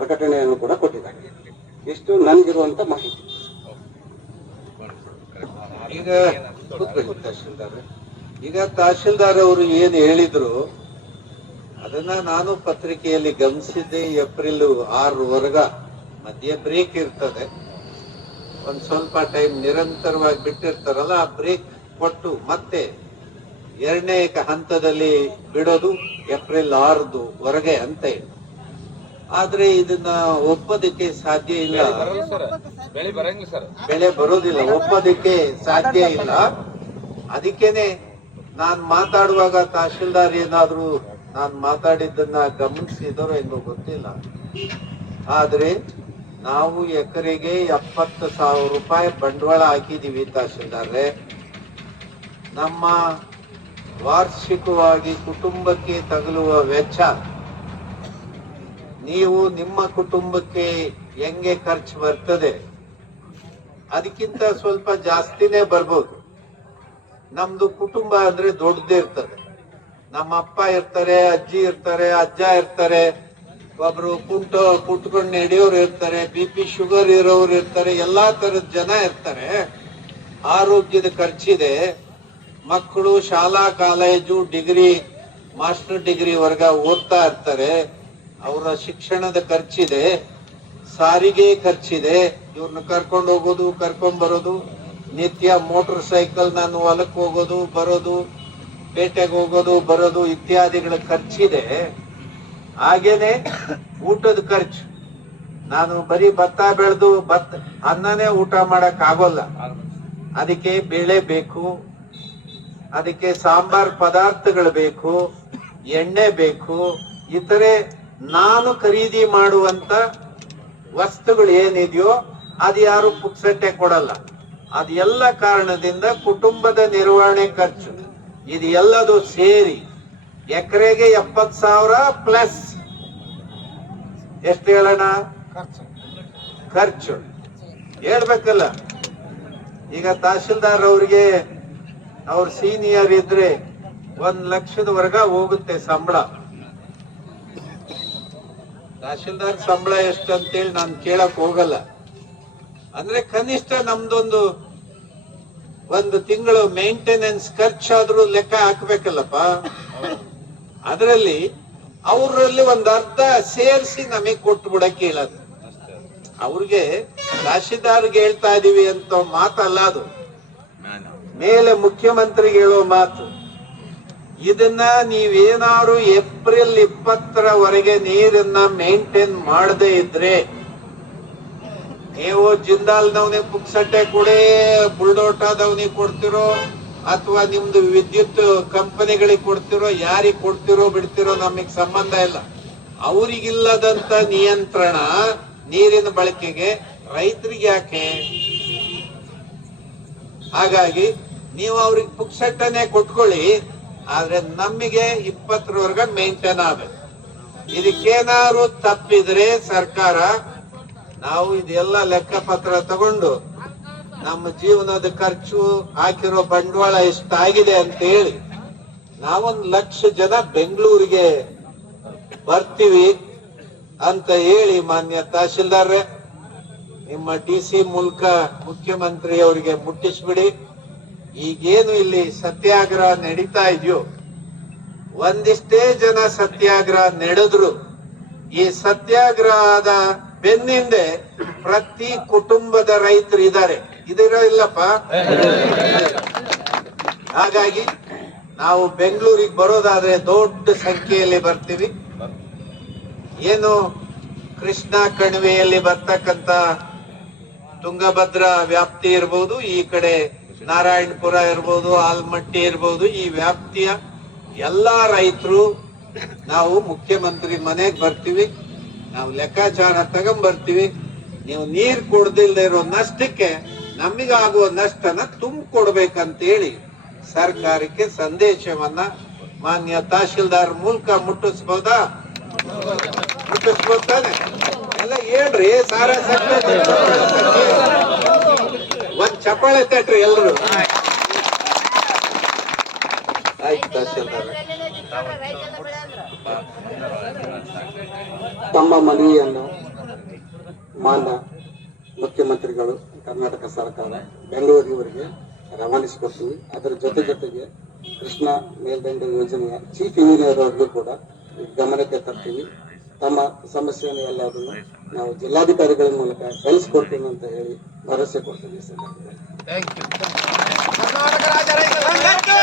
ಪ್ರಕಟಣೆಯನ್ನು ಕೂಡ ಕೊಟ್ಟಿದ್ದಾರೆ. ಇಷ್ಟು ನನಗಿರುವಂತ ಮಾಹಿತಿ. ಈಗ ತಹಶೀಲ್ದಾರ್ ಈಗ ತಹಶೀಲ್ದಾರ್ ಅವರು ಏನು ಹೇಳಿದ್ರು, ಅದನ್ನ ನಾನು ಪತ್ರಿಕೆಯಲ್ಲಿ ಗಮನಿಸಿದ್ದೆ, ಏಪ್ರಿಲ್ ಆರವರೆಗ ಮಧ್ಯೆ ಬ್ರೇಕ್ ಇರ್ತದೆ. ಒಂದ್ ಸ್ವಲ್ಪ ಟೈಮ್ ನಿರಂತರವಾಗಿ ಬಿಟ್ಟಿರ್ತಾರಲ್ಲ, ಆ ಬ್ರೇಕ್ ಕೊಟ್ಟು ಮತ್ತೆ ಎರಡನೇ ಹಂತದಲ್ಲಿ ಬಿಡೋದು ಏಪ್ರಿಲ್ ಆರದು ಹೊರಗೆ ಅಂತ ಹೇಳಿ. ಆದ್ರೆ ಇದನ್ನ ಒಪ್ಪೋದಕ್ಕೆ ಸಾಧ್ಯ ಇಲ್ಲ. ಬೆಳೆ ಬರಂಗಿಲ್ಲ ಸರ್. ಬೆಳೆ ಬರೋದಿಲ್ಲ. ಒಪ್ಪೋದಕ್ಕೆ ಸಾಧ್ಯ ಇಲ್ಲ. ಅದಕ್ಕೇನೆ ನಾನ್ ಮಾತಾಡುವಾಗ ತಹಶೀಲ್ದಾರ್ ಏನಾದ್ರು ನಾನ್ ಮಾತಾಡಿದ್ದನ್ನ ಗಮನಿಸಿದರೋ ಏನೋ ಗೊತ್ತಿಲ್ಲ. ಆದ್ರೆ ನಾವು ಎಕರೆಗೆ ಎಪ್ಪತ್ತು ಸಾವಿರ ರೂಪಾಯಿ ಬಂಡವಾಳ ಹಾಕಿದೀವಿ ತಹಶೀಲ್ದಾರ್ರೆ. ನಮ್ಮ ವಾರ್ಷಿಕವಾಗಿ ಕುಟುಂಬಕ್ಕೆ ತಗಲುವ ವೆಚ್ಚ ನೀವು ನಿಮ್ಮ ಕುಟುಂಬಕ್ಕೆ ಹೆಂಗೆ ಖರ್ಚು ಬರ್ತದೆ? ಅದಕ್ಕಿಂತ ಸ್ವಲ್ಪ ಜಾಸ್ತಿನೇ ಬರ್ಬೋದು. ನಮ್ದು ಕುಟುಂಬ ಅಂದ್ರೆ ದೊಡ್ಡದೇ ಇರ್ತದೆ. ನಮ್ಮ ಅಪ್ಪ ಇರ್ತಾರೆ, ಅಜ್ಜಿ ಇರ್ತಾರೆ, ಅಜ್ಜ ಇರ್ತಾರೆ, ಒಬ್ರು ಕುಂಟ ಕುಟ್ಕೊಂಡು ನಡೆಯೋರು ಇರ್ತಾರೆ, ಬಿ ಪಿ ಶುಗರ್ ಇರೋರು ಇರ್ತಾರೆ, ಎಲ್ಲಾ ತರದ ಜನ ಇರ್ತಾರೆ. ಆರೋಗ್ಯದ ಖರ್ಚಿದೆ. ಮಕ್ಕಳು ಶಾಲಾ ಕಾಲೇಜು, ಡಿಗ್ರಿ, ಮಾಸ್ಟರ್ ಡಿಗ್ರಿ ವರ್ಗ ಓದ್ತಾ ಇರ್ತಾರೆ. ಅವರ ಶಿಕ್ಷಣದ ಖರ್ಚಿದೆ, ಸಾರಿಗೆ ಖರ್ಚಿದೆ ಇವ್ರನ್ನ ಕರ್ಕೊಂಡು ಹೋಗೋದು, ಕರ್ಕೊಂಡ್ ಬರೋದು, ನಿತ್ಯ ಮೋಟರ್ ಸೈಕಲ್ ನಾನು ಹೊಲಕ್ಕೆ ಹೋಗೋದು, ಬರೋದು, ಪೇಟೆಗೆ ಹೋಗೋದು, ಬರೋದು ಇತ್ಯಾದಿಗಳ ಖರ್ಚಿದೆ. ಹಾಗೇನೆ ಊಟದ ಖರ್ಚು. ನಾನು ಬರೀ ಭತ್ತ ಬೆಳೆದು ಭತ್ತ, ಅನ್ನನೇ ಊಟ ಮಾಡಕ್ ಆಗೋಲ್ಲ. ಅದಕ್ಕೆ ಬೇಳೆ ಬೇಕು, ಅದಕ್ಕೆ ಸಾಂಬಾರ್ ಪದಾರ್ಥಗಳು ಬೇಕು, ಎಣ್ಣೆ ಬೇಕು, ಇತರೆ ನಾನು ಖರೀದಿ ಮಾಡುವಂತ ವಸ್ತುಗಳು ಏನಿದೆಯೋ ಅದು ಯಾರು ಪುಕ್ಸಟ್ಟೆ ಕೊಡಲ್ಲ. ಅದೆಲ್ಲ ಎಲ್ಲ ಕಾರಣದಿಂದ ಕುಟುಂಬದ ನಿರ್ವಹಣೆ ಖರ್ಚು. ಇದು ಎಲ್ಲದು ಸೇರಿ ಎಕರೆಗೆ ಎಪ್ಪತ್ ಸಾವಿರ ಪ್ಲಸ್ ಎಷ್ಟು ಹೇಳೋಣ ಖರ್ಚು. ಹೇಳ್ಬೇಕಲ್ಲ. ಈಗ ತಹಶೀಲ್ದಾರ್ ಅವ್ರಿಗೆ ಅವ್ರ ಸೀನಿಯರ್ ಇದ್ರೆ ಒಂದ್ ಲಕ್ಷದವರೆಗ ಹೋಗುತ್ತೆ ಸಂಬಳ. ತಹಶೀಲ್ದಾರ್ ಸಂಬಳ ಎಷ್ಟು ಅಂತೇಳಿ ನಾನು ಕೇಳಕ್ ಹೋಗಲ್ಲ. ಅಂದ್ರೆ ಕನಿಷ್ಠ ನಮ್ದೊಂದು ಒಂದು ತಿಂಗಳು ಮೇಂಟೆನೆನ್ಸ್ ಖರ್ಚಾದ್ರೂ ಲೆಕ್ಕ ಹಾಕ್ಬೇಕಲ್ಲಪ್ಪ. ಅದರಲ್ಲಿ ಅವರಲ್ಲಿ ಒಂದ್ ಅರ್ಧ ಸೇರಿಸಿ ನಮಗೆ ಕೊಟ್ಟು ಬಿಡಕ್ಕೆ ಹೇಳೋದು ಅವ್ರಿಗೆ ತಹಶೀಲ್ದಾರ್ಗೆ ಹೇಳ್ತಾ ಇದೀವಿ ಅಂತ ಮಾತಲ್ಲ ಅದು. ಮೇಲೆ ಮುಖ್ಯಮಂತ್ರಿಗೆ ಹೇಳೋ ಮಾತು. ಇದನ್ನ ನೀವೇನಾದ್ರು ಏಪ್ರಿಲ್ ಇಪ್ಪತ್ತರವರೆಗೆ ನೀರನ್ನ ಮೇಂಟೈನ್ ಮಾಡದೇ ಇದ್ರೆ, ನೀವು ಜಿಂದಾಲ್ನವನಿಗೆ ಪುಕ್ಸಟ್ಟೆ ಕೊಡಿ, ಬುಲ್ಡೋಟಾದವನಿಗೆ ಕೊಡ್ತಿರೋ, ಅಥವಾ ನಿಮ್ದು ವಿದ್ಯುತ್ ಕಂಪನಿಗಳಿಗೆ ಕೊಡ್ತಿರೋ, ಯಾರಿಗೆ ಕೊಡ್ತಿರೋ ಬಿಡ್ತಿರೋ ನಮಗೆ ಸಂಬಂಧ ಇಲ್ಲ. ಅವರಿಗಿಲ್ಲದಂತ ನಿಯಂತ್ರಣ ನೀರಿನ ಬಳಕೆಗೆ ರೈತರಿಗೆ ಯಾಕೆ? ಹಾಗಾಗಿ, ನೀವು ಅವ್ರಿಗೆ ಪುಕ್ಸಟ್ಟನೆ ಕೊಟ್ಕೊಳ್ಳಿ. ಆದ್ರೆ ನಮಗೆ ಇಪ್ಪತ್ತರವರೆಗೆ ಮೇಂಟೈನ್ ಆಗಬೇಕು. ಇದಕ್ಕೇನಾದ್ರು ತಪ್ಪಿದ್ರೆ ಸರ್ಕಾರ ನಾವು ಇದೆಲ್ಲ ಲೆಕ್ಕಪತ್ರ ತಗೊಂಡು ನಮ್ಮ ಜೀವನದ ಖರ್ಚು ಹಾಕಿರೋ ಬಂಡವಾಳ ಎಷ್ಟಾಗಿದೆ ಅಂತ ಹೇಳಿ ನಾವೊಂದು ಲಕ್ಷ ಜನ ಬೆಂಗಳೂರಿಗೆ ಬರ್ತೀವಿ ಅಂತ ಹೇಳಿ ಮಾನ್ಯ ತಹಶೀಲ್ದಾರ್ರೆ, ನಿಮ್ಮ ಡಿ ಸಿ ಮೂಲಕ ಮುಖ್ಯಮಂತ್ರಿ ಅವರಿಗೆ ಮುಟ್ಟಿಸ್ಬಿಡಿ. ಈಗೇನು ಇಲ್ಲಿ ಸತ್ಯಾಗ್ರಹ ನಡೀತಾ ಇದೆಯೋ? ಒಂದಿಷ್ಟೇ ಜನ ಸತ್ಯಾಗ್ರಹ ನಡೆದ್ರು. ಈ ಸತ್ಯಾಗ್ರಹದ ಬೆನ್ನಿಂದೆ ಪ್ರತಿ ಕುಟುಂಬದ ರೈತರು ಇದ್ದಾರೆ. ಇದಿರಲ್ಲಪ್ಪ? ಹಾಗಾಗಿ ನಾವು ಬೆಂಗಳೂರಿಗೆ ಬರೋದಾದ್ರೆ ದೊಡ್ಡ ಸಂಖ್ಯೆಯಲ್ಲಿ ಬರ್ತೀವಿ. ಏನು ಕೃಷ್ಣ ಕಣಿವೆಯಲ್ಲಿ ಬರ್ತಕ್ಕಂತ ತುಂಗಭದ್ರಾ ವ್ಯಾಪ್ತಿ ಇರ್ಬೋದು, ಈ ಕಡೆ ನಾರಾಯಣಪುರ ಇರ್ಬೋದು, ಆಲ್ಮಟ್ಟಿ ಇರ್ಬೋದು, ಈ ವ್ಯಾಪ್ತಿಯ ಎಲ್ಲಾ ರೈತರು ನಾವು ಮುಖ್ಯಮಂತ್ರಿ ಮನೆಗೆ ಬರ್ತೀವಿ. ನಾವು ಲೆಕ್ಕಾಚಾರ ತಗೊಂಬರ್ತೀವಿ. ನೀವು ನೀರು ಕೊಡದಿಲ್ಲದೆ ಇರೋ ನಷ್ಟಕ್ಕೆ ನಮಗಾಗುವ ನಷ್ಟನ ತುಂಬಿಕೊಡ್ಬೇಕಂತೇಳಿ ಸರ್ಕಾರಕ್ಕೆ ಸಂದೇಶವನ್ನ ಮಾನ್ಯ ತಹಶೀಲ್ದಾರ್ ಮೂಲಕ ಮುಟ್ಟಿಸ್ಬೋದಾ? ಮುಟ್ಟಿಸ್ಬೋದಾನೆ ಎಲ್ಲ ಹೇಳ್ರಿ, ಸಾರ ಚಪ್ಪಾಳೆ ತಟ್ರಿ ಎಲ್ರು ಆಯ್ತು ತಹಶೀಲ್ದಾರ್ ತಮ್ಮ ಮನವಿಯನ್ನು ಮಾನ್ಯ ಮುಖ್ಯಮಂತ್ರಿಗಳು ಕರ್ನಾಟಕ ಸರ್ಕಾರ ಬೆಂಗಳೂರಿವರೆಗೆ ರವಾನಿಸಿಕೊಡ್ತೀವಿ. ಅದರ ಜೊತೆ ಜೊತೆಗೆ ಕೃಷ್ಣ ಮೇಲ್ದಂಡೆ ಯೋಜನೆಯ ಚೀಫ್ ಇಂಜಿನಿಯರ್ ಅವ್ರಿಗೂ ಕೂಡ ಗಮನಕ್ಕೆ ತರ್ತೀವಿ. ತಮ್ಮ ಸಮಸ್ಯೆಯನ್ನು ಎಲ್ಲದನ್ನು ನಾವು ಜಿಲ್ಲಾಧಿಕಾರಿಗಳ ಮೂಲಕ ಸಲ್ಲಿಸಿಕೊಡ್ತೀನಿ ಅಂತ ಹೇಳಿ ಭರವಸೆ ಕೊಡ್ತೀನಿ ಸರ್ ಥ್ಯಾಂಕ್ ಯು ಕರ್ನಾಟಕ ರಾಜ್ಯ ರೈತ ಸಂಘಕ್ಕೆ